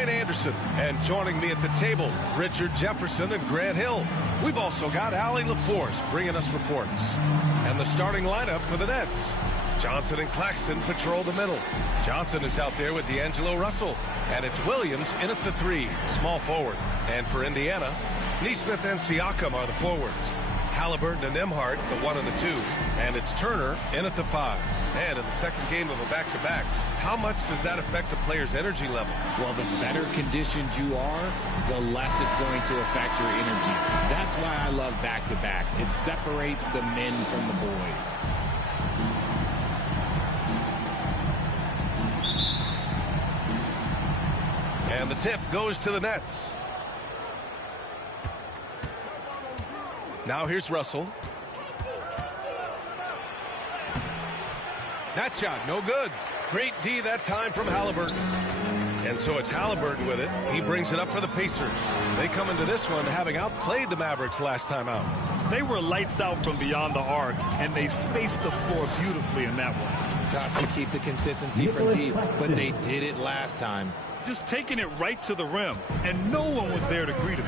Brian Anderson. And joining me at the table, Richard Jefferson and Grant Hill. We've also got Allie LaForce bringing us reports. And the starting lineup for the Nets. Johnson and Claxton patrol the middle. Johnson is out there with D'Angelo Russell. And it's Williams in at the 3, small forward. And for Indiana, Nesmith and Siakam are the forwards. Halliburton and Nembhard, the 1 and the 2. And it's Turner in at the 5. And in the second game of a back-to-back, how much does that affect a player's energy level? Well, the better conditioned you are, the less it's going to affect your energy. That's why I love back-to-backs. It separates the men from the boys. And the tip goes to the Nets. Now here's Russell. That shot, no good. Great D that time from Halliburton. And so it's Halliburton with it. He brings it up for the Pacers. They come into this one having outplayed the Mavericks last time out. They were lights out from beyond the arc, and they spaced the floor beautifully in that one. Tough to keep the consistency from deep, but they did it last time. Just taking it right to the rim, and no one was there to greet him.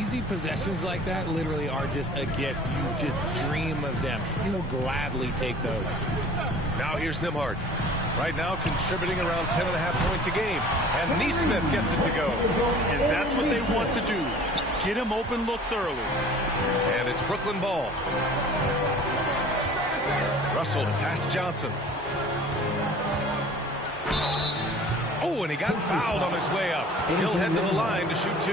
Easy possessions like that literally are just a gift. You just dream of them. He'll gladly take those. Now here's Nembhard. Right now contributing around 10.5 points a game. And Nesmith gets it to go. And that's what they want to do. Get him open looks early. And it's Brooklyn ball. Russell to pass to Johnson. Oh, and he got fouled on his way up. He'll head to the line to shoot 2.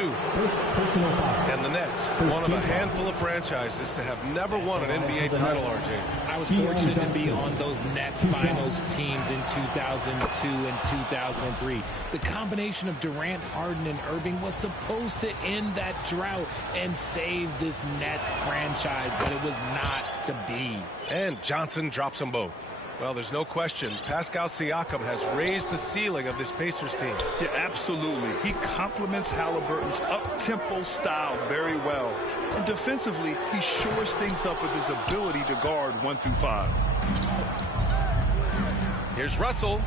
And the Nets, one of a handful of franchises to have never won an NBA title, RJ. I was fortunate to be on those Nets finals teams in 2002 and 2003. The combination of Durant, Harden, and Irving was supposed to end that drought and save this Nets franchise, but it was not to be. And Johnson drops them both. Well, there's no question. Pascal Siakam has raised the ceiling of this Pacers team. Yeah, absolutely. He complements Halliburton's up-tempo style very well. And defensively, he shores things up with his ability to guard 1 through 5. Here's Russell.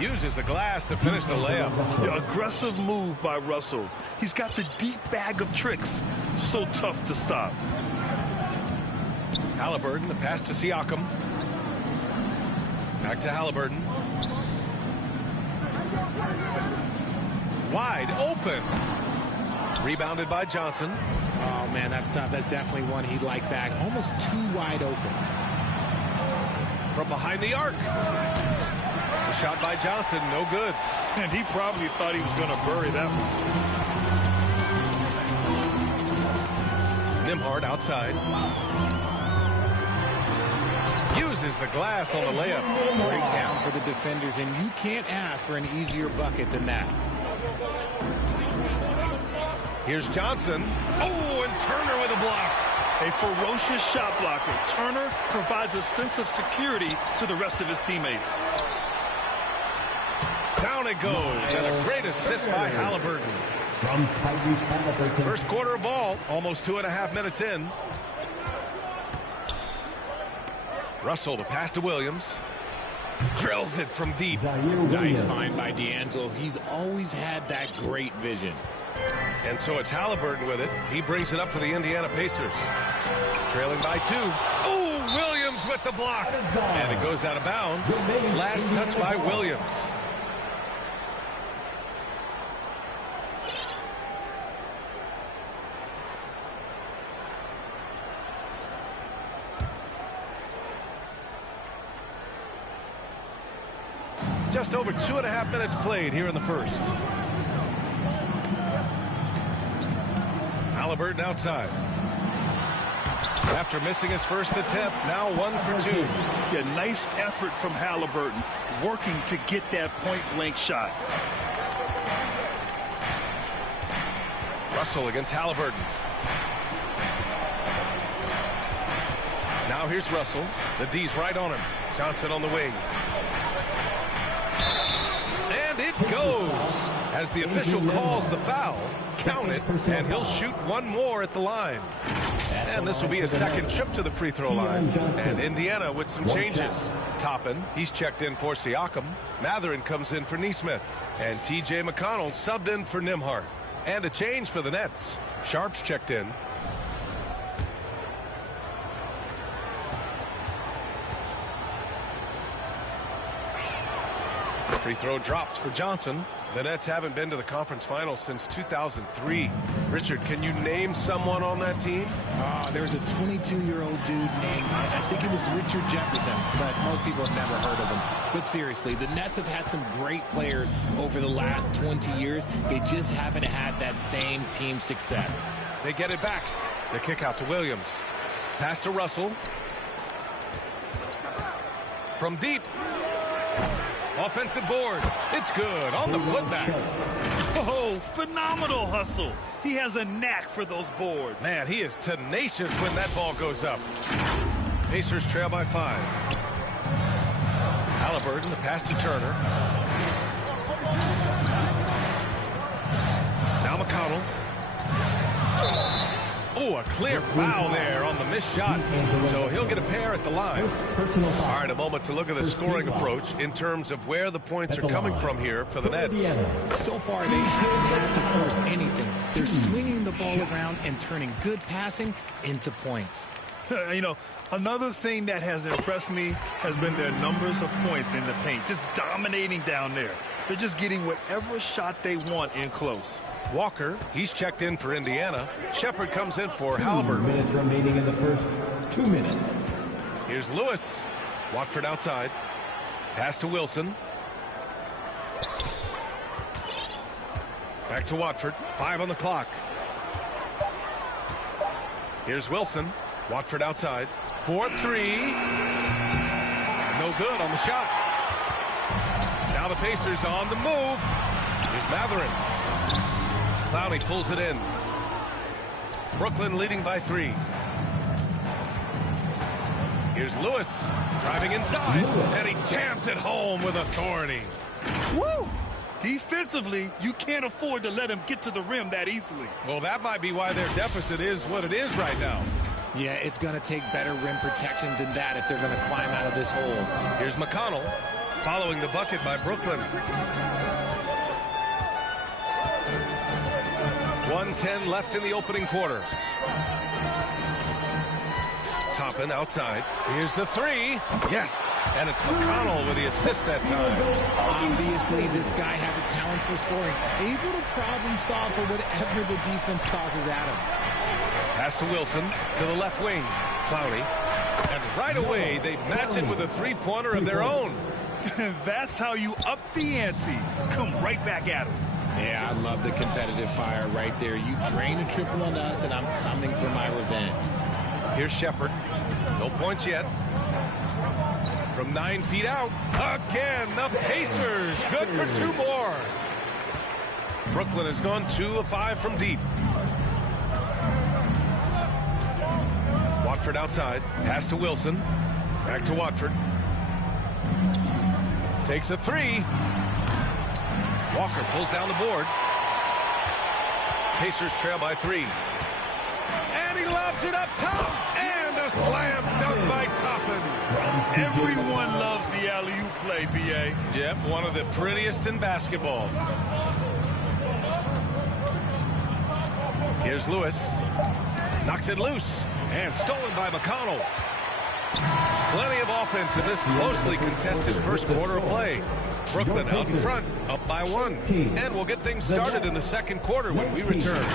Uses the glass to finish the layup. Yeah, aggressive move by Russell. He's got the deep bag of tricks. So tough to stop. Halliburton, the pass to Siakam. Back to Halliburton. Wide open. Rebounded by Johnson. Oh, man, that's tough. That's definitely one he'd like back. Almost too wide open. From behind the arc. The shot by Johnson, no good. And he probably thought he was going to bury that one. Nembhard outside. Uses the glass on the layup. Breakdown for the defenders, and you can't ask for an easier bucket than that. Here's Johnson. Oh, and Turner with a block. A ferocious shot blocker. Turner provides a sense of security to the rest of his teammates. Down it goes, and a great assist by Halliburton. First quarter of ball, almost 2.5 minutes in. Russell, the pass to Williams. Drills it from deep. Nice find by D'Angelo. He's always had that great vision. And so it's Halliburton with it. He brings it up for the Indiana Pacers. Trailing by 2. Oh, Williams with the block. And it goes out of bounds. Last touch by Williams. Just over 2.5 minutes played here in the first. Halliburton outside. After missing his first attempt, now 1 for 2. Yeah, nice effort from Halliburton, working to get that point-blank shot. Russell against Halliburton. Now here's Russell. The D's right on him. Johnson on the wing. And it goes. As the official calls the foul, count it, and he'll shoot one more at the line. And this will be a second trip to the free throw line. And Indiana with some changes. Toppin, he's checked in for Siakam. Matherin comes in for Nesmith. And T.J. McConnell subbed in for Nimhart. And a change for the Nets. Sharp's checked in. The free throw drops for Johnson. The Nets haven't been to the conference finals since 2003. Richard, can you name someone on that team? There's a 22-year-old dude named, I think it was Richard Jefferson, but most people have never heard of him. But seriously, the Nets have had some great players over the last 20 years. They just haven't had that same team success. They get it back. The kick out to Williams. Pass to Russell. From deep. Offensive board. It's good on the putback. Oh, phenomenal hustle. He has a knack for those boards. Man, he is tenacious when that ball goes up. Pacers trail by 5. Halliburton, the pass to Turner. Now McConnell. Oh, a clear foul there on the missed shot. So he'll get a pair at the line. All right, a moment to look at the scoring approach in terms of where the points are coming from here for the Nets. So far, they haven't had to force anything. They're swinging the ball around and turning good passing into points. You know, another thing that has impressed me has been their numbers of points in the paint, just dominating down there. They're just getting whatever shot they want in close. Walker, he's checked in for Indiana. Shepard comes in for Halliburton. 2 minutes remaining in the first 2 minutes. Here's Lewis. Watford outside. Pass to Wilson. Back to Watford. 5 on the clock. Here's Wilson. Watford outside. 4-3. No good on the shot. Now the Pacers on the move. Here's Matherin. Clowney pulls it in. Brooklyn leading by 3. Here's Lewis driving inside, and he jams it home with authority. Woo! Defensively, you can't afford to let him get to the rim that easily. Well, that might be why their deficit is what it is right now. Yeah, it's going to take better rim protection than that if they're going to climb out of this hole. Here's McConnell following the bucket by Brooklyn. 1:10 left in the opening quarter. Toppin outside. Here's the 3. Yes. And it's McConnell with the assist that time. Obviously, this guy has a talent for scoring. Able to problem solve for whatever the defense tosses at him. Pass to Wilson to the left wing. Clowney. And right away, they match it with a three-pointer of their own. That's how you up the ante. Come right back at him. Yeah, I love the competitive fire right there. You drain a triple on us, and I'm coming for my revenge. Here's Shepard. No points yet. From 9 feet out. Again, the Pacers. Good for 2 more. Brooklyn has gone 2 of 5 from deep. Watford outside. Pass to Wilson. Back to Watford. Takes a 3. Walker pulls down the board. Pacers trail by 3. And he lobs it up top. And a slam dunk by Toppin. Everyone loves the alley-oop play, B.A. Yep, one of the prettiest in basketball. Here's Lewis. Knocks it loose. And stolen by McConnell. Plenty of offense in this closely contested first quarter of play. Brooklyn out in front, up by 1. And we'll get things started in the second quarter when we return.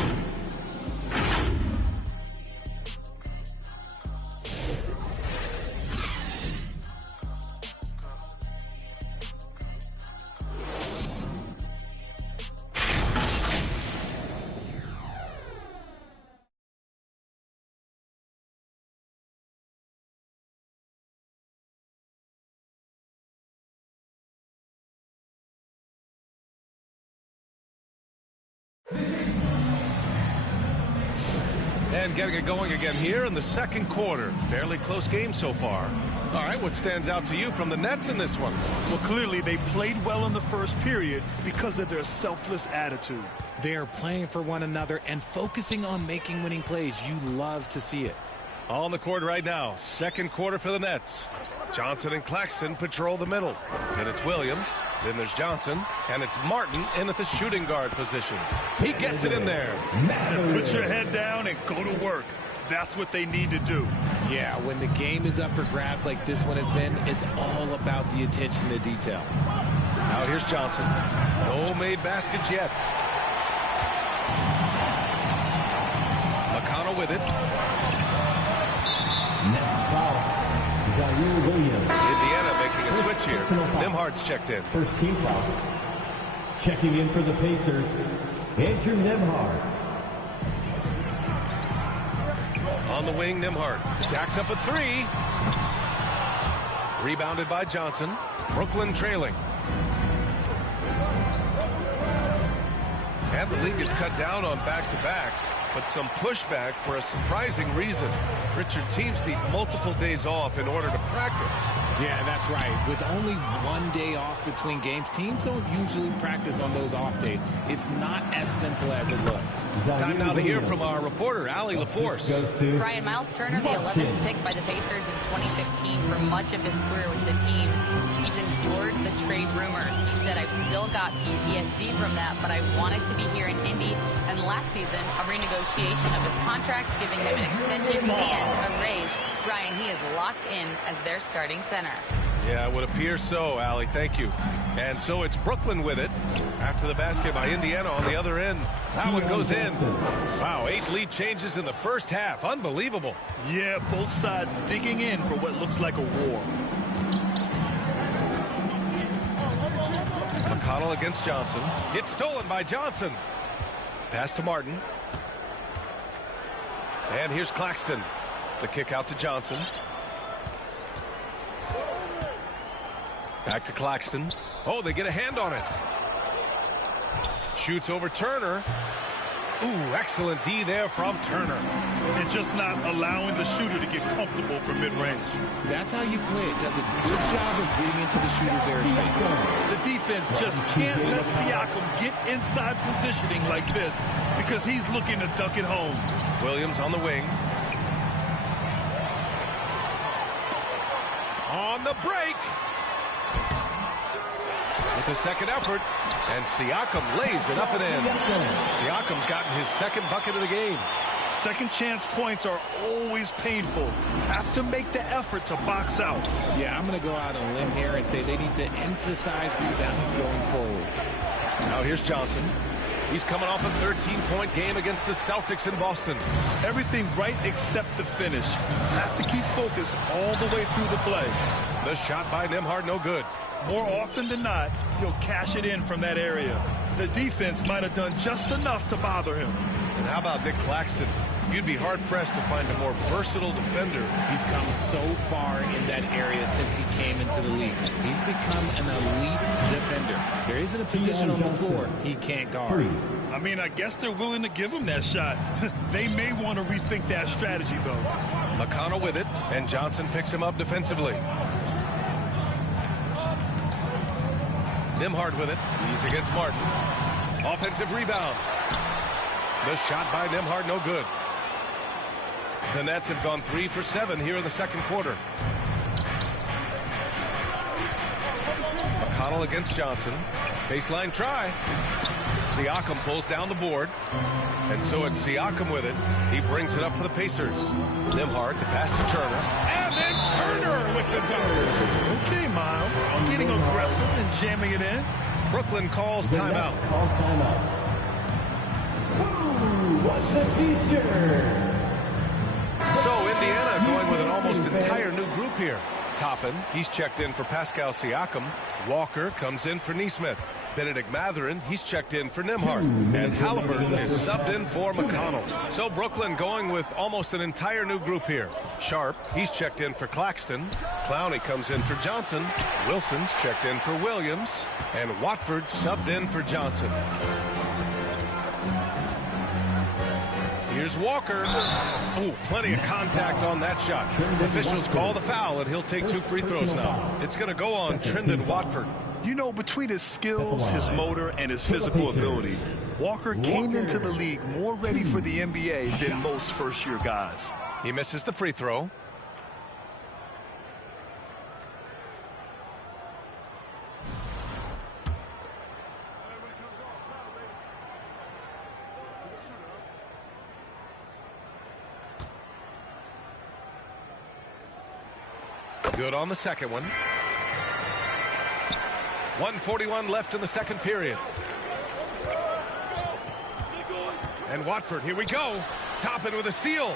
And getting it going again here in the second quarter. Fairly close game so far. All right, what stands out to you from the Nets in this one? Well, clearly they played well in the first period because of their selfless attitude. They are playing for one another and focusing on making winning plays. You love to see it. On the court right now, second quarter for the Nets. Johnson and Claxton patrol the middle. Then it's Williams. Then there's Johnson. And it's Martin in at the shooting guard position. He gets it in there. Put your head down and go to work. That's what they need to do. Yeah, when the game is up for grabs like this one has been, it's all about the attention to detail. Now here's Johnson. No made baskets yet. McConnell with it. Next foul. Zaire Williams. Indiana making a switch here. Nembhard's checked in. First team foul. Checking in for the Pacers, Andrew Nembhard. On the wing, Nembhard jacks up a three. Rebounded by Johnson. Brooklyn trailing. And the league is cut down on back-to-backs, but some pushback for a surprising reason. Richard, teams need multiple days off in order to practice. Yeah, that's right. With only one day off between games, teams don't usually practice on those off days. It's not as simple as it looks. Time now to hear from our reporter, Allie LaForce. Brian, Miles Turner, the 11th pick by the Pacers in 2015 for much of his career with the team. He's endured the trade rumors. He said, I've still got PTSD from that, but I wanted to be here in Indy. And last season, a renegotiation of his contract, giving him an extension and a raise. Brian, he is locked in as their starting center. Yeah, it would appear so, Allie. Thank you. And so it's Brooklyn with it. After the basket by Indiana on the other end. That one goes in. Wow, 8 lead changes in the first half. Unbelievable. Yeah, both sides digging in for what looks like a war. McConnell against Johnson. It's stolen by Johnson. Pass to Martin. And here's Claxton. The kick out to Johnson. Back to Claxton. Oh, they get a hand on it. Shoots over Turner. Ooh, excellent D there from Turner. And just not allowing the shooter to get comfortable from mid-range. That's how you play it. Does a good job of getting into the shooter's airspace. The defense just can't let Siakam get inside positioning like this because he's looking to duck it home. Williams on the wing. On the break. With the second effort. And Siakam lays it up and in. Siakam's gotten his second bucket of the game. Second chance points are always painful. Have to make the effort to box out. Yeah, I'm going to go out on a limb here and say they need to emphasize rebounding going forward. Now here's Johnson. He's coming off a 13-point game against the Celtics in Boston. Everything right except the finish. Have to keep focus all the way through the play. The shot by Nembhard, no good. More often than not, he'll cash it in from that area. The defense might have done just enough to bother him. And how about Nick Claxton? You'd be hard-pressed to find a more versatile defender. He's come so far in that area since he came into the league. He's become an elite defender. There isn't a position on the floor he can't guard. I mean, I guess they're willing to give him that shot. They may want to rethink that strategy, though. McConnell with it, and Johnson picks him up defensively. Nembhard with it. He's against Martin. Offensive rebound. The shot by Nembhard, no good. The Nets have gone 3 for 7 here in the second quarter. McConnell against Johnson. Baseline try. Siakam pulls down the board. And so it's Siakam with it. He brings it up for the Pacers. Nembhard, the pass to Turner. And then Turner with the dunk. Okay, Miles. Getting aggressive and jamming it in. Brooklyn calls timeout. Call timeout. Ooh, what's the t-shirt? So Indiana going with an almost entire new group here. Toppin, he's checked in for Pascal Siakam. Walker comes in for Nesmith. Benedict Mathurin, he's checked in for Nembhard. And Halliburton is subbed in for McConnell. So Brooklyn going with almost an entire new group here. Sharp, he's checked in for Claxton. Clowney comes in for Johnson. Wilson's checked in for Williams. And Watford subbed in for Johnson. Here's Here's Walker. Oh, plenty of contact on that shot. Officials call the foul, and he'll take 2 free throws now. It's going to go on Trendon Watford. You know, between his skills, his motor, and his physical ability, Walker came into the league more ready for the NBA than most first-year guys. He misses the free throw. Good on the second one. 1:41 left in the second period. And Watford, here we go. Toppin with a steal.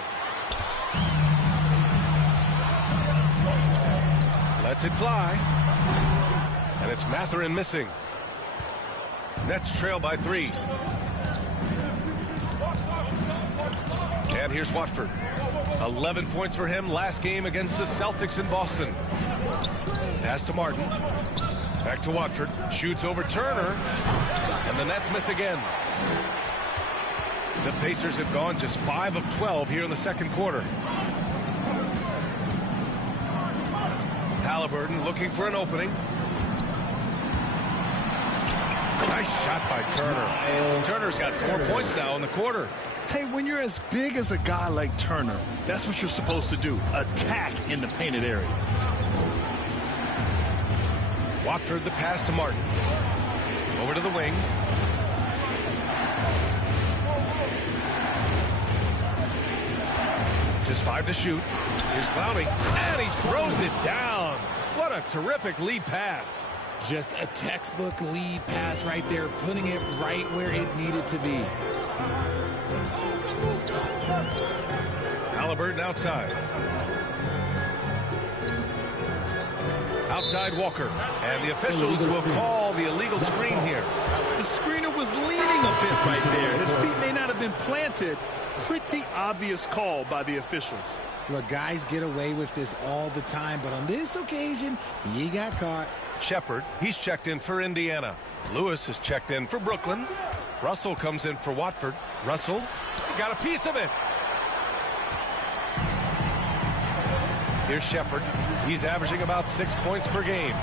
Lets it fly. And it's Mathurin missing. Nets trail by 3. And here's Watford. 11 points for him last game against the Celtics in Boston. Pass to Martin. Back to Watford. Shoots over Turner. And the Nets miss again. The Pacers have gone just 5 of 12 here in the second quarter. Halliburton looking for an opening. Nice shot by Turner. Turner's got 4 points now in the quarter. Hey, when you're as big as a guy like Turner, that's what you're supposed to do. Attack in the painted area. Watford the pass to Martin. Over to the wing. Just 5 to shoot. Here's Clowney. And he throws it down. What a terrific lead pass. Just a textbook lead pass right there, putting it right where it needed to be. Halliburton outside. Outside Walker. And the officials will call the illegal screen here. The screener was leaning a bit right there. His feet may not have been planted. Pretty obvious call by the officials. Look, guys get away with this all the time, but on this occasion, he got caught. Shepard, he's checked in for Indiana. Lewis is checked in for Brooklyn. Russell comes in for Watford. Russell got a piece of it. Here's Shepard. He's averaging about 6 points per game.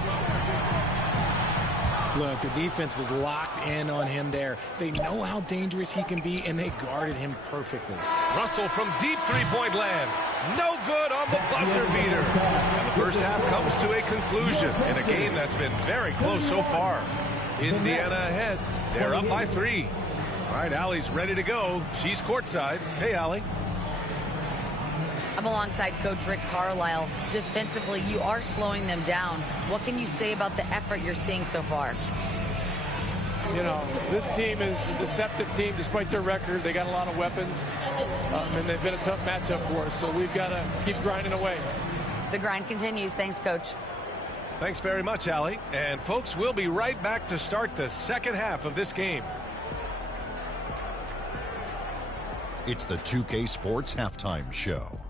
Look, the defense was locked in on him there. They know how dangerous he can be, and they guarded him perfectly. Russell from deep three-point land. No good on the buzzer beater. And the first half comes to a conclusion in a game that's been very close so far. Indiana ahead. They're up by 3. All right, Allie's ready to go. She's courtside. Hey, Allie. I'm alongside Coach Rick Carlisle. Defensively, you are slowing them down. What can you say about the effort you're seeing so far? You know, this team is a deceptive team despite their record. They got a lot of weapons, and they've been a tough matchup for us, so we've got to keep grinding away. The grind continues. Thanks, Coach. Thanks very much, Allie. And, folks, we'll be right back to start the second half of this game. It's the 2K Sports Halftime Show.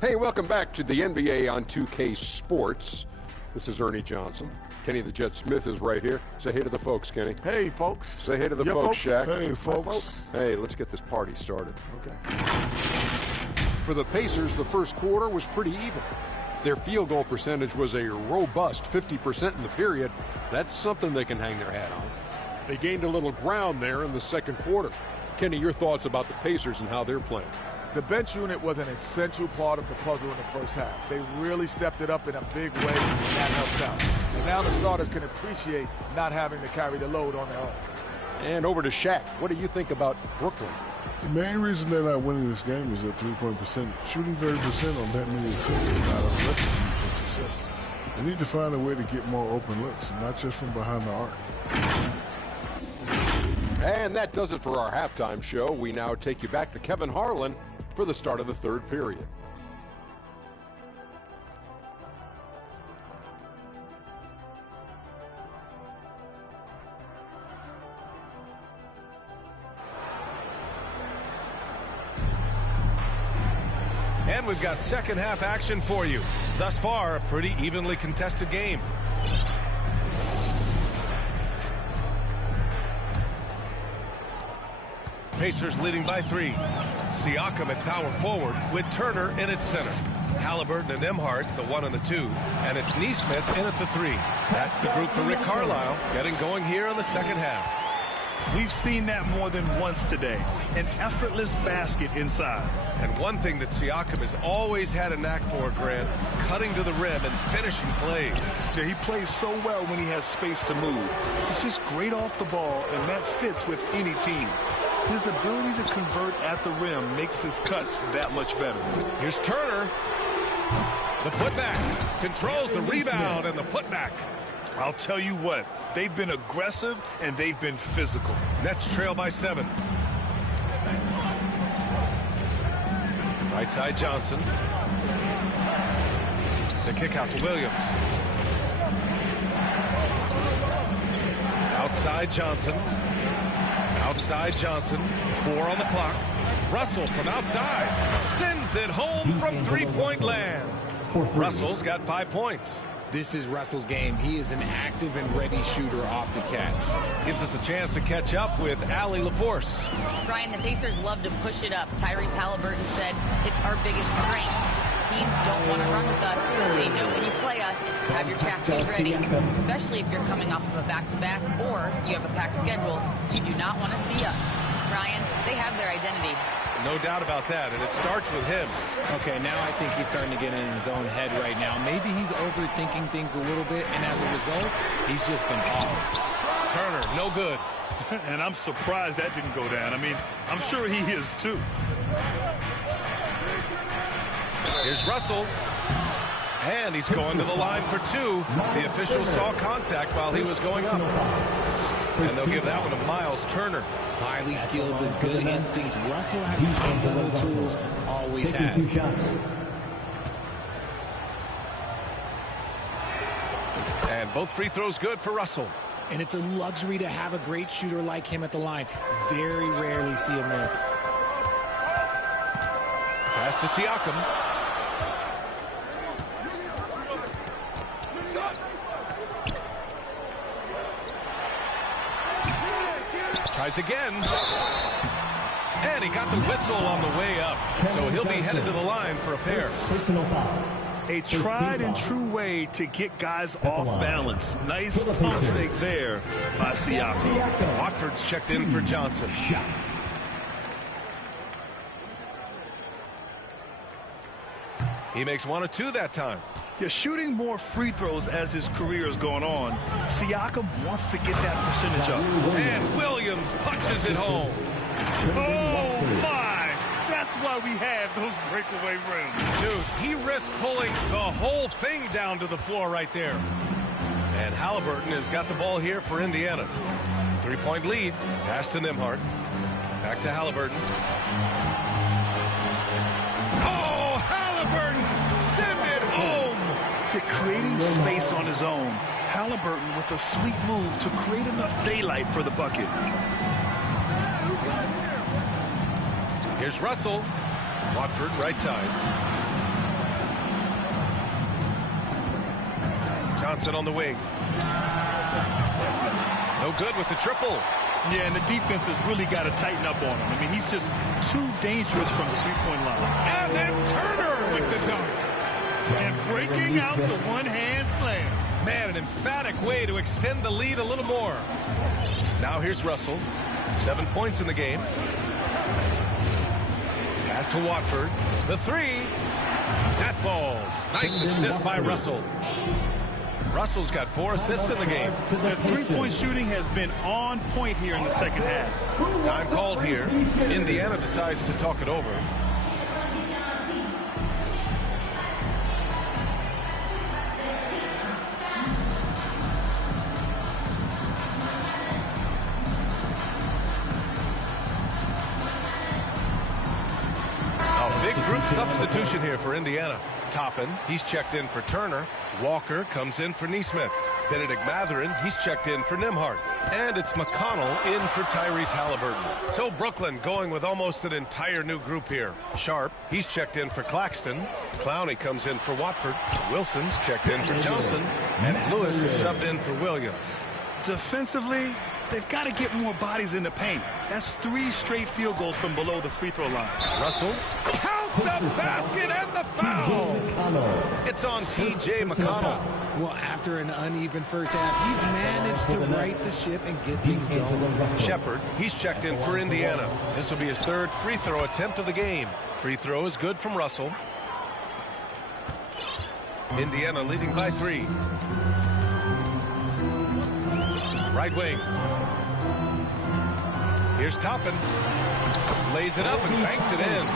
Hey, welcome back to the NBA on 2K Sports. This is Ernie Johnson. Kenny the Jet Smith is right here. Say hey to the folks, Kenny. Hey, folks. Say hey to the folks, Shaq. Hey, folks. Hey, let's get this party started. Okay. For the Pacers, the first quarter was pretty even. Their field goal percentage was a robust 50% in the period. That's something they can hang their hat on. They gained a little ground there in the second quarter. Kenny, your thoughts about the Pacers and how they're playing? The bench unit was an essential part of the puzzle in the first half. They really stepped it up in a big way, and that helped out. And now the starters can appreciate not having to carry the load on their own. And over to Shaq. What do you think about Brooklyn? The main reason they're not winning this game is their three-point percentage. Shooting 30% on that many attempts is not a recipe for success. They need to find a way to get more open looks, and not just from behind the arc. And that does it for our halftime show. We now take you back to Kevin Harlan for the start of the third period. And we've got second half action for you. Thus far, a pretty evenly contested game. Pacers leading by 3. Siakam at power forward with Turner in at center. Halliburton and Nembhard, the 1 and the 2. And it's Nesmith in at the 3. That's the group for Rick Carlisle, getting going here in the second half. We've seen that more than once today. An effortless basket inside. And one thing that Siakam has always had a knack for, Grant, cutting to the rim and finishing plays. Yeah, he plays so well when he has space to move. He's just great off the ball, and that fits with any team. His ability to convert at the rim makes his cuts that much better. Here's Turner. The putback. Controls the rebound and the putback. I'll tell you what, they've been aggressive and they've been physical. Nets trail by 7. Right side Johnson. The kick out to Williams. Outside Johnson. Outside Johnson. 4 on the clock. Russell from outside. Sends it home from three-point land. Russell's got 5 points. This is Russell's game. He is an active and ready shooter off the catch. Gives us a chance to catch up with Allie LaForce. Brian, the Pacers love to push it up. Tyrese Halliburton said it's our biggest strength. Teams don't want to run with us. They know when you play us, have your track change ready, especially if you're coming off of a back-to-back or you have a packed schedule. You do not want to see us. Brian, they have their identity. No doubt about that, and it starts with him. Okay, now I think he's starting to get in his own head right now. Maybe he's overthinking things a little bit, and as a result, he's just been off. Turner, no good. And I'm surprised that didn't go down. I mean, I'm sure he is too. Here's Russell. And he's going to the line for 2. The official saw contact while he was going up. And they'll give that one to Miles Turner. Highly skilled with good instinct. Russell has top-level tools. Always has. And both free throws good for Russell. And it's a luxury to have a great shooter like him at the line. Very rarely see a miss. Pass to Siakam. Tries again. And he got the whistle on the way up. So he'll be headed to the line for a pair. A tried and true way to get guys off balance. Nice pump fake there by Siakam. Watford's checked in for Johnson. He makes 1 of 2 that time. Yeah, shooting more free throws as his career is going on. Siakam wants to get that percentage up. And Williams punches it home. Oh, my. That's why we have those breakaway rims. Dude, he risked pulling the whole thing down to the floor right there. And Halliburton has got the ball here for Indiana. 3-point lead. Pass to Nembhard. Back to Halliburton. Oh, Halliburton! Send it home! Creating space on his own. Halliburton with a sweet move to create enough daylight for the bucket. Here's Russell. Watford, right side. Johnson on the wing. No good with the triple. Yeah, and the defense has really got to tighten up on him. I mean, he's just too dangerous from the three-point line. And then Turner with the dunk. And breaking out the one-hand slam. Man, an emphatic way to extend the lead a little more. Now here's Russell. 7 points in the game. Pass to Watford. The 3. That falls. Nice assist by Russell. Russell's got 4 assists in the game. The three-point shooting has been on point here in the second half. Time called here. Indiana decides to talk it over. Group substitution here for Indiana. Toppin, he's checked in for Turner. Walker comes in for Nesmith. Benedict Mathurin, he's checked in for Nembhard. And it's McConnell in for Tyrese Halliburton. So Brooklyn going with almost an entire new group here. Sharp, he's checked in for Claxton. Clowney comes in for Watford. Wilson's checked in for Johnson. And Lewis is subbed in for Williams. Defensively, They've got to get more bodies in the paint. That's 3 straight field goals from below the free throw line. Russell, count the basket and the foul. It's on T.J. McConnell. Well, after an uneven first half, he's managed to right the ship and get things going. Shepard, he's checked in for Indiana. This will be his 3rd free throw attempt of the game. Free throw is good from Russell. Indiana leading by 3. Right wing. Here's Toppin. Lays it up and banks it in.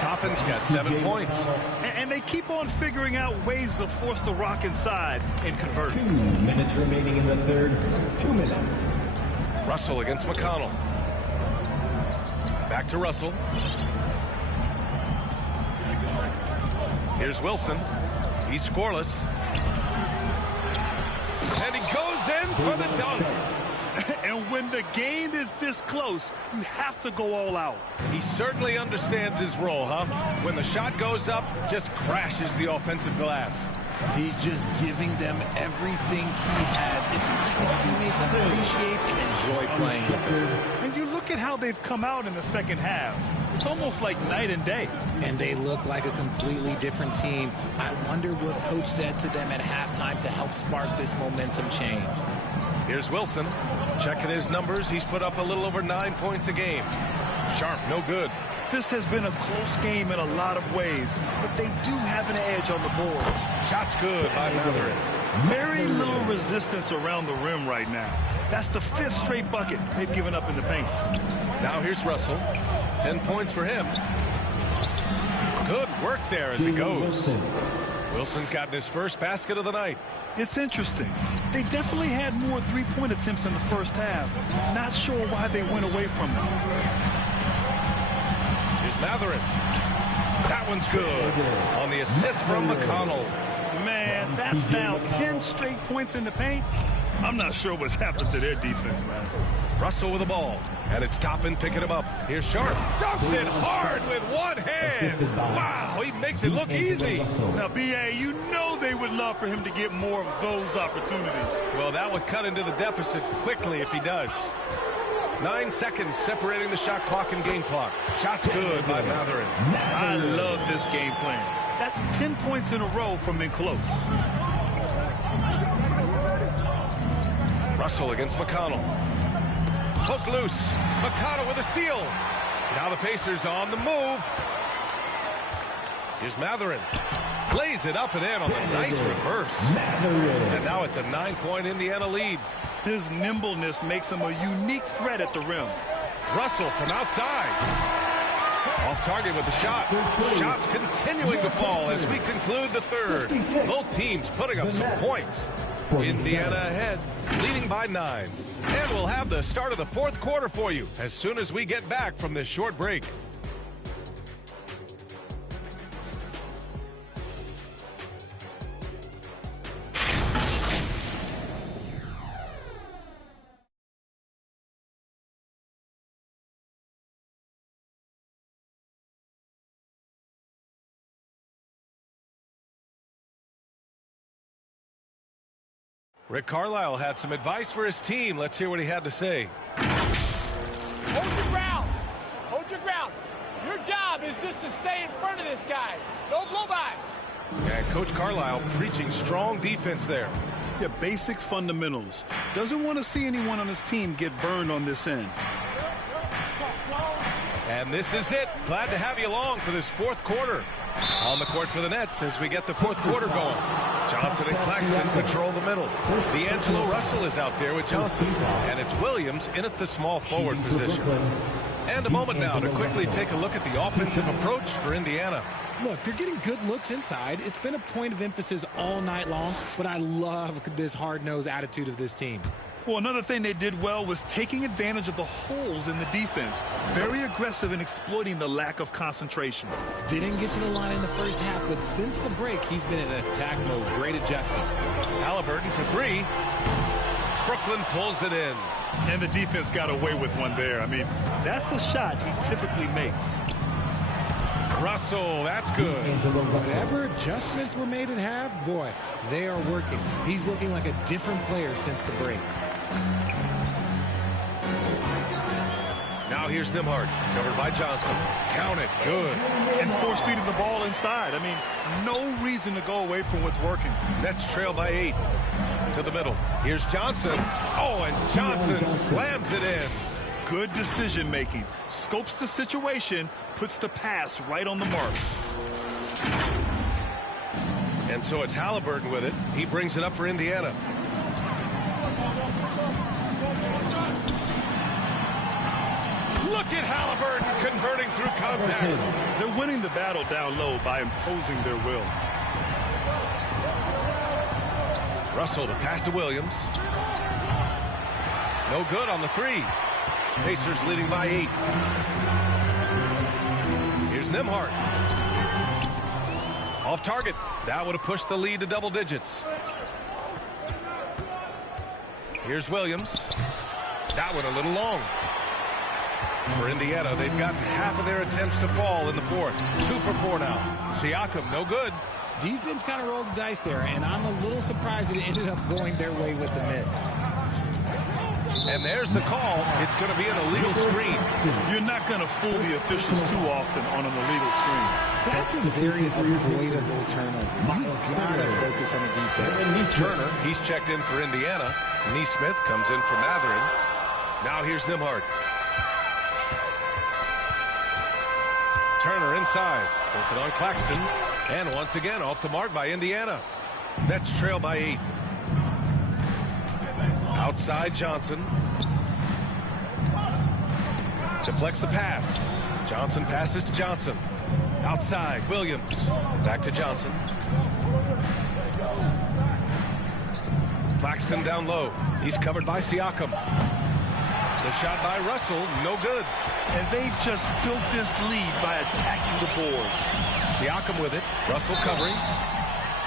Toppin's got 7 points. And they keep on figuring out ways to force the rock inside and convert. 2 minutes remaining in the third. 2 minutes. Russell against McConnell. Back to Russell. Here's Wilson. He's scoreless. And he goes in for the dunk. And when the game is this close, you have to go all out. He certainly understands his role, huh? When the shot goes up, just crashes the offensive glass. He's just giving them everything he has. It's what his teammates appreciate and enjoy playing. And you look at how they've come out in the second half. It's almost like night and day. And they look like a completely different team. I wonder what coach said to them at halftime to help spark this momentum change. Here's Wilson. Checking his numbers. He's put up a little over 9 points a game. Sharp, no good. This has been a close game in a lot of ways, but they do have an edge on the boards. Shot's good by Matherin. Very little resistance around the rim right now. That's the 5th straight bucket they've given up in the paint. Now here's Russell. 10 points for him. Good work there as it goes. Wilson's gotten his first basket of the night. It's interesting. They definitely had more 3-point attempts in the first half. Not sure why they went away from them. Here's Matherin. That one's good. On the assist from McConnell. Man, that's now 10 straight points in the paint. I'm not sure what's happened to their defense, man. Russell with the ball. And it's Toppin picking him up. Here's Sharp. Dunks it hard with one hand. Wow, he makes it look easy. Now, B.A., you know they would love for him to get more of those opportunities. Well, that would cut into the deficit quickly if he does. 9 seconds separating the shot clock and game clock. Shot's good by Matherin. I love this game plan. That's 10 points in a row from in close. Russell against McConnell. Hook loose. McConnell with a steal. Now the Pacers on the move. Here's Matherin. Lays it up and in on the nice reverse. And now it's a 9-point Indiana lead. His nimbleness makes him a unique threat at the rim. Russell from outside. Off target with the shot. Shots continuing to fall as we conclude the third. Both teams putting up some points. Indiana ahead, leading by 9. And we'll have the start of the 4th quarter for you as soon as we get back from this short break. Rick Carlisle had some advice for his team. Let's hear what he had to say. Hold your ground. Hold your ground. Your job is just to stay in front of this guy. No blow-bys. And Coach Carlisle preaching strong defense there. Yeah, basic fundamentals. Doesn't want to see anyone on his team get burned on this end. And this is it. Glad to have you along for this 4th quarter. On the court for the Nets as we get the 4th quarter going. Johnson and Claxton control the middle. D'Angelo Russell is out there with Johnson. And it's Williams in at the small forward position. And a moment now to quickly take a look at the offensive approach for Indiana. Look, they're getting good looks inside. It's been a point of emphasis all night long, but I love this hard-nosed attitude of this team. Well, another thing they did well was taking advantage of the holes in the defense. Very aggressive in exploiting the lack of concentration. Didn't get to the line in the first half, but since the break, he's been in attack mode. Great adjustment. Halliburton for 3. Brooklyn pulls it in. And the defense got away with one there. I mean, that's a shot he typically makes. Russell, that's good. Whatever adjustments were made at half, boy, they are working. He's looking like a different player since the break. Now here's Nembhard, covered by Johnson. Count it, good. And force feeding the ball inside. I mean, no reason to go away from what's working. Nets trail by 8. To the middle. Here's Johnson. Oh, and Johnson slams it in. Good decision making. Scopes the situation, puts the pass right on the mark. And so it's Halliburton with it. He brings it up for Indiana. Look at Halliburton converting through contact. They're winning the battle down low by imposing their will. Russell to pass to Williams. No good on the 3. Pacers leading by 8. Here's Nembhard. Off target. That would have pushed the lead to double digits. Here's Williams. That one a little long. For Indiana, they've gotten half of their attempts to fall in the 4th. 2 for 4 now. Siakam, no good. Defense kind of rolled the dice there, and I'm a little surprised it ended up going their way with the miss. And there's the call. It's going to be an illegal screen. You're not going to fool the officials too often on an illegal screen. That's a very avoidable turnover. You've got to focus on the details. Turner, he's checked in for Indiana. Neesmith comes in for Matherin. Now here's Nembhard. Turner inside. Working on Claxton. And once again, off the mark by Indiana. Nets trail by 8. Outside Johnson. Deflects the pass. Johnson passes to Johnson. Outside Williams. Back to Johnson. Claxton down low. He's covered by Siakam. The shot by Russell, no good. And they've just built this lead by attacking the boards. Siakam with it. Russell covering.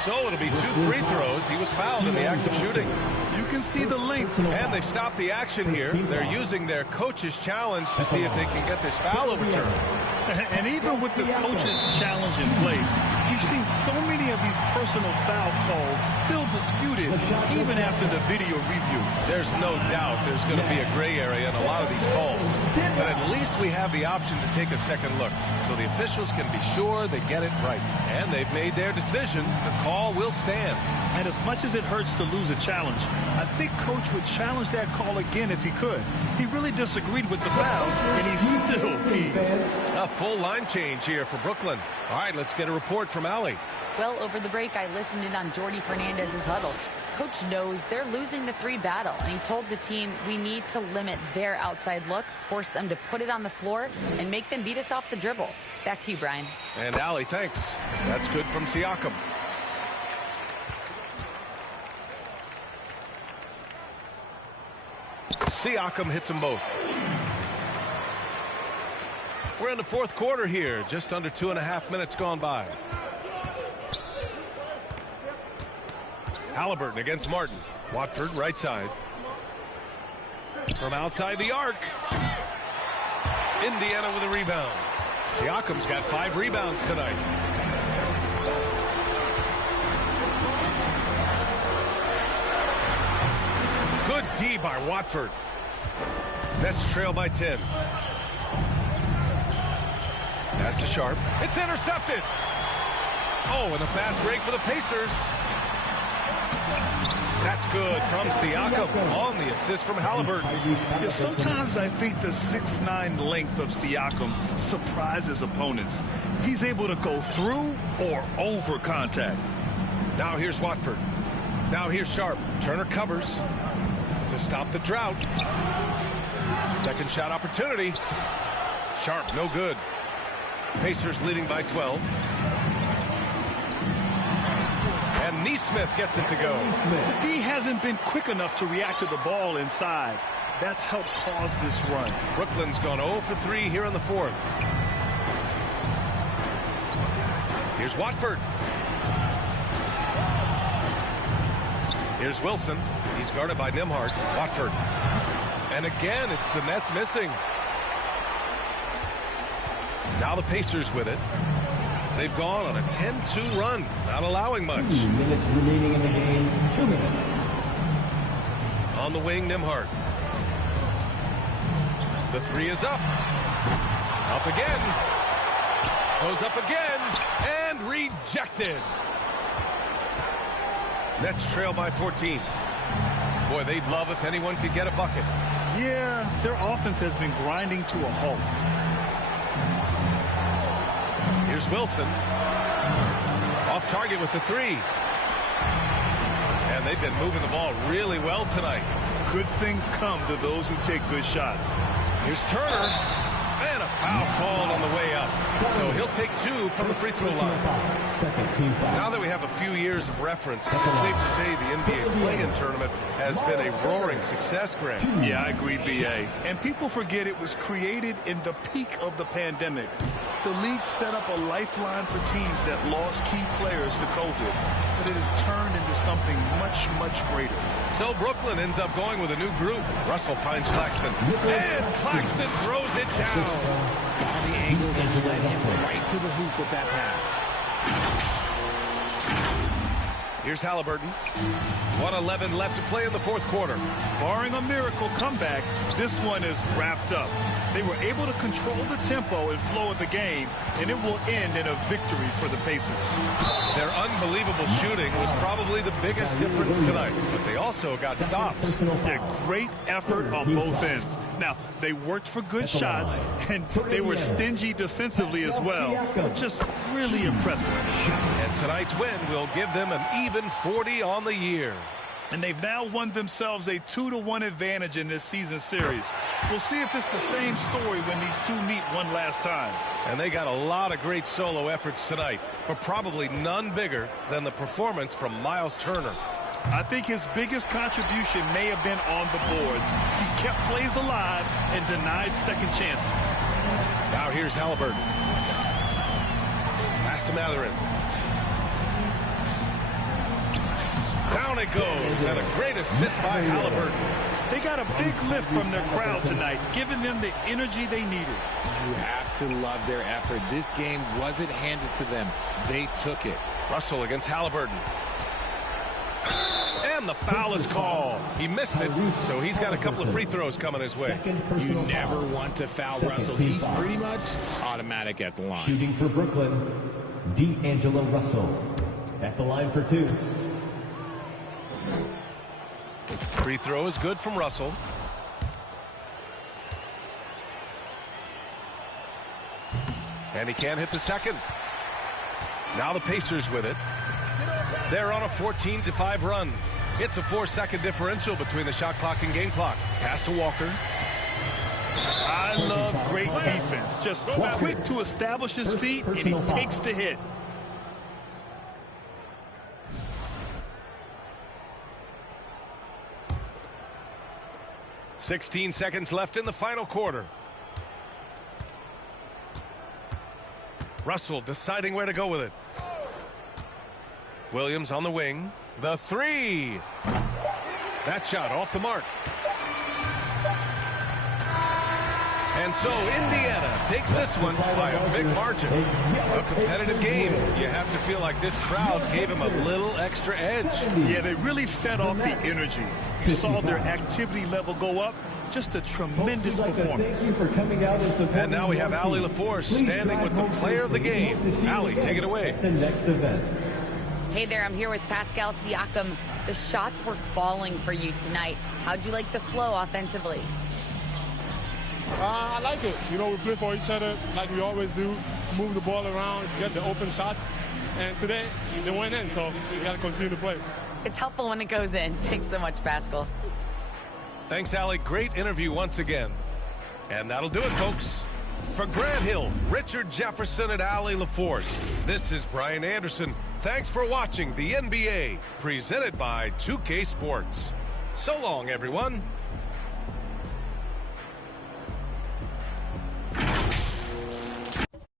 So it'll be 2 free throws. He was fouled in the act of shooting. You can see the length. And they've stopped the action here. They're using their coach's challenge to see if they can get this foul overturned. And even with the coach's challenge in place, you've seen so many of these personal foul calls still disputed even after the video review. There's no doubt there's going to be a gray area in a lot of these calls. But at least we have the option to take a second look so the officials can be sure they get it right. And they've made their decision. The call will stand. And as much as it hurts to lose a challenge, I think Coach would challenge that call again if he could. He really disagreed with the foul, and he's still peeved. A full line change here for Brooklyn. All right, let's get a report from Allie. Well, over the break, I listened in on Jordi Fernandez's huddle. Coach knows they're losing the 3 battle, and he told the team we need to limit their outside looks, force them to put it on the floor, and make them beat us off the dribble. Back to you, Brian. And Allie, thanks. That's good from Siakam. Siakam hits them both. We're in the 4th quarter here. Just under 2.5 minutes gone by. Halliburton against Martin. Watford right side. From outside the arc. Indiana with a rebound. Siakam's got 5 rebounds tonight. Good D by Watford. Nets trail by 10. Pass to Sharp. It's intercepted. Oh, and a fast break for the Pacers. That's good from Siakam on the assist from Halliburton. Yeah, sometimes I think the 6'9" length of Siakam surprises opponents. He's able to go through or over contact. Now here's Watford. Now here's Sharp. Turner covers to stop the drought. Second shot opportunity. Sharp, no good. Pacers leading by 12. And Neesmith gets it to go. The D hasn't been quick enough to react to the ball inside. That's helped cause this run. Brooklyn's gone 0 for 3 here in the 4th. Here's Watford. Here's Wilson. He's guarded by Nembhard. Watford. And again, it's the Nets missing. Now the Pacers with it. They've gone on a 10-2 run, not allowing much. 2 minutes remaining in the game. 2 minutes. On the wing, Nembhard. The three is up. Up again. Goes up again. And rejected. Nets trail by 14. Boy, they'd love if anyone could get a bucket. Yeah, their offense has been grinding to a halt. Here's Wilson. Off target with the three. And they've been moving the ball really well tonight. Good things come to those who take good shots. Here's Turner. And a foul called on the way up. So he'll take 2 from the free throw line. Now that we have a few years of reference, it's safe to say the NBA play-in tournament has been a roaring success, Grant. Yeah, I agree, B.A. And people forget it was created in the peak of the pandemic. The league set up a lifeline for teams that lost key players to COVID, but it has turned into something much, much greater. So Brooklyn ends up going with a new group. Russell finds Claxton. And Claxton throws it down. Saw the angles and led him right to the hoop with that pass. Here's Halliburton. 1:11 left to play in the fourth quarter. Barring a miracle comeback, this one is wrapped up. They were able to control the tempo and flow of the game, and it will end in a victory for the Pacers. Their unbelievable shooting was probably the biggest difference tonight, but they also got stops. Their great effort on both ends. Now, they worked for good shots, and they were stingy defensively as well. Just really impressive. And tonight's win will give them an even 40 on the year. And they've now won themselves a 2-1 advantage in this season series. We'll see if it's the same story when these two meet one last time. And they got a lot of great solo efforts tonight, but probably none bigger than the performance from Miles Turner. I think his biggest contribution may have been on the boards. He kept plays alive and denied second chances. Now here's Halliburton. Pass to Mathurin. Down it goes, and a great assist by Halliburton. They got a big lift from their crowd tonight, giving them the energy they needed. You have to love their effort. This game wasn't handed to them. They took it. Russell against Halliburton. And the foul is called. He missed it, so he's got a couple of free throws coming his way. You never want to foul Russell. He's pretty much automatic at the line. Shooting for Brooklyn, D'Angelo Russell at the line for 2. Free throw is good from Russell. And he can't hit the second. Now the Pacers with it. They're on a 14-5 run. It's a 4-second differential between the shot clock and game clock. Pass to Walker. I love great defense. Just quick to establish his feet, and he takes the hit. .16 seconds left in the final quarter. Russell deciding where to go with it. Williams on the wing. The three. That shot off the mark. And so Indiana takes this one by a big margin. A competitive game. You have to feel like this crowd gave him a little extra edge. Yeah, they really fed off the energy. You saw their activity level go up. Just a tremendous performance. And now we have Allie LaForce standing with the player of the game. Allie, take it away. The next event. Hey there, I'm here with Pascal Siakam. The shots were falling for you tonight. How'd you like the flow offensively? I like it. You know, we play for each other like we always do. Move the ball around, get the open shots. And today, they went in, so we got to continue to play. It's helpful when it goes in. Thanks so much, Pascal. Thanks, Allie. Great interview once again. And that'll do it, folks. For Grant Hill, Richard Jefferson, and Allie LaForce, this is Brian Anderson. Thanks for watching the NBA, presented by 2K Sports. So long, everyone.